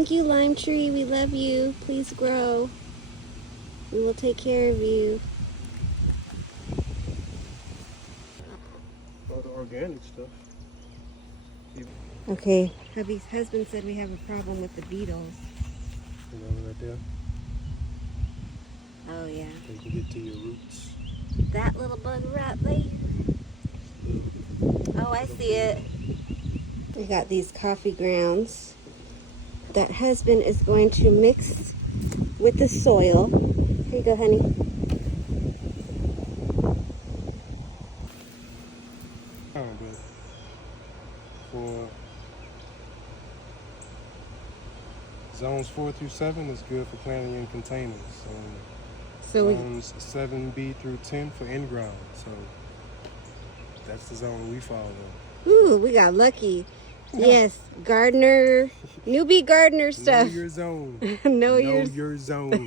Thank you, lime tree. We love you. Please grow. We will take care of you. All the organic stuff. Okay, hubby's husband said we have a problem with the beetles. You know, right there. Oh yeah. So you can get to your roots. That little bug right there. Oh, I see it. We got these coffee grounds that husband is going to mix with the soil. Here you go, honey. But for zones 4 through 7 is good for planting in containers. So Zones 7B through 10 for in-ground. So that's the zone we fall in. ooh, we got lucky. Yes, gardener, newbie gardener stuff. Know your zone. Know your zone.